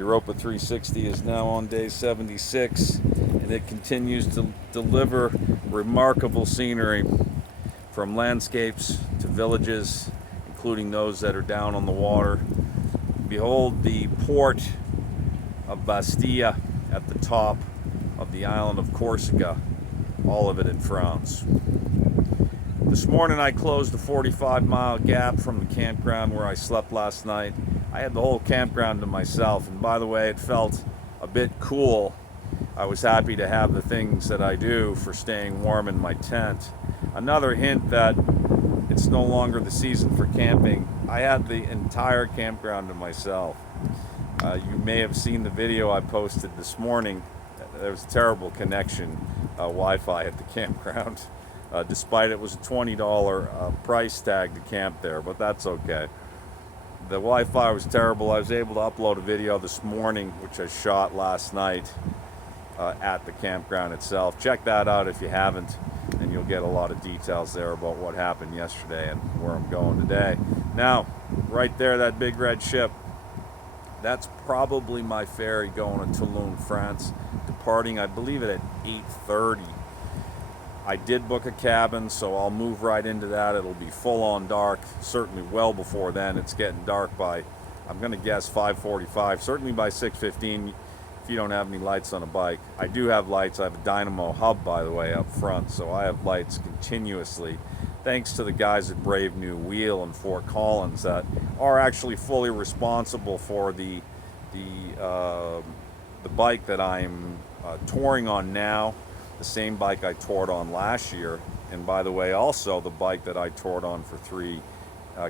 Europa 360 is now on day 76, and it continues to deliver remarkable scenery from landscapes to villages, including those that are down on the water. Behold the Port of Bastia at the top of the island of Corsica, all of it in France. This morning I closed a 45-mile gap from the campground where I slept last night. I had the whole campground to myself, and by the way, it felt a bit cool. I was happy to have the things that I do for staying warm in my tent. Another hint that it's no longer the season for camping. I had the entire campground to myself. You may have seen the video I posted this morning. There was a terrible connection, Wi-Fi at the campground. Despite it was a $20 price tag to camp there, but that's okay. The Wi-Fi was terrible. I was able to upload a video this morning, which I shot last night at the campground itself. Check that out if you haven't, and you'll get a lot of details there about what happened yesterday and where I'm going today. Now, right there, that big red ship, that's probably my ferry going to Toulon, France, departing, I believe, at 8:30. I did book a cabin, so I'll move right into that. It'll be full on dark, certainly well before then. It's getting dark by, I'm going to guess, 5:45, certainly by 6:15 if you don't have any lights on a bike. I do have lights. I have a dynamo hub, by the way, up front, so I have lights continuously, thanks to the guys at Brave New Wheel in Fort Collins that are actually fully responsible for the bike that I'm touring on now. The same bike I toured on last year, and by the way, also the bike that I toured on for 3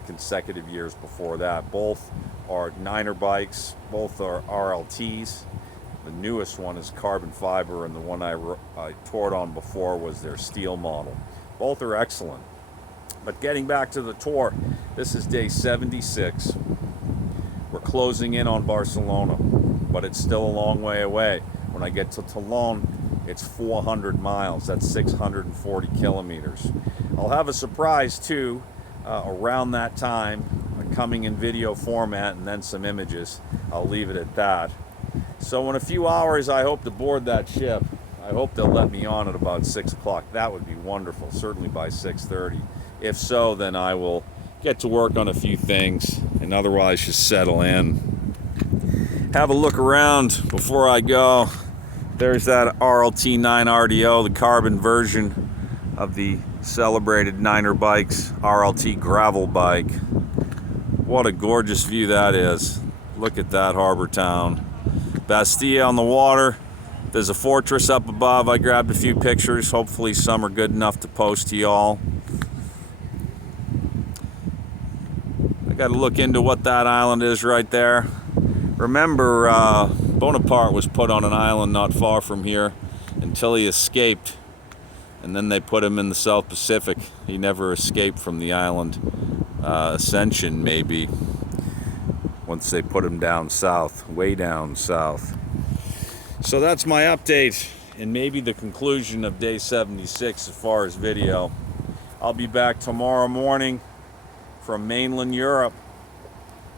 consecutive years before that. Both are Niner bikes, both are RLTs. The newest one is carbon fiber, and the one I toured on before was their steel model. Both are excellent. But getting back to the tour, this is day 76. We're closing in on Barcelona, but it's still a long way away. When I get to Toulon, it's 400 miles. That's 640 kilometers. I'll have a surprise too around that time, coming in video format and then some images. I'll leave it at that. So in a few hours, I hope to board that ship. I hope they'll let me on at about 6 o'clock. That would be wonderful, certainly by 6:30. If so, then I will get to work on a few things and otherwise just settle in. Have a look around before I go. There's that RLT 9 RDO, the carbon version of the celebrated Niner Bikes RLT gravel bike. What a gorgeous view that is. Look at that harbor town. Bastia on the water. There's a fortress up above. I grabbed a few pictures. Hopefully some are good enough to post to y'all. I got to look into what that island is right there. Remember, Bonaparte was put on an island not far from here until he escaped, and then they put him in the South Pacific. He never escaped from the island. Ascension, maybe, once they put him down south, way down south. So that's my update, and maybe the conclusion of day 76 as far as video. I'll be back tomorrow morning from mainland Europe.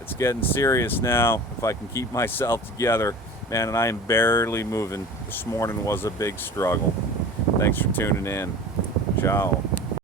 It's getting serious now, if I can keep myself together. Man, and I am barely moving. This morning was a big struggle. Thanks for tuning in. Ciao.